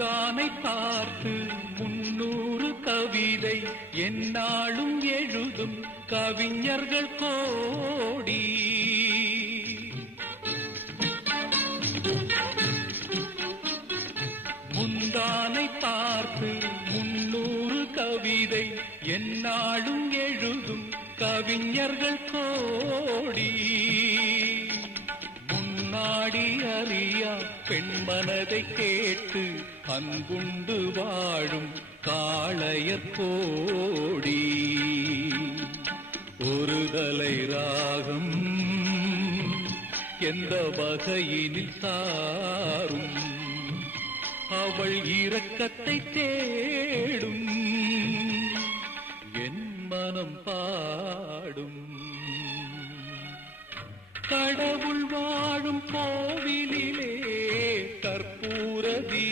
முந்தானை பார்த்து 300 கவிதை எந்நாளும் எழுதும் கவிஞர்கள் கோடி. முந்தானை பார்த்து 300 கவிதை எந்நாளும் எழுதும் கவிஞர்கள் கோடி. முன்னாடி அறியா பெண்மனதை கேட்டு அன்புண்டு வாழும் காளையர் கோடி. ஒரு தலை ராகம் எந்த வகையினில் சாரும், அவள் இரக்கத்தை தேடும், என் மனம் பாடும். கடவுள் வாழும் கோவிலிலே கற்பூரதி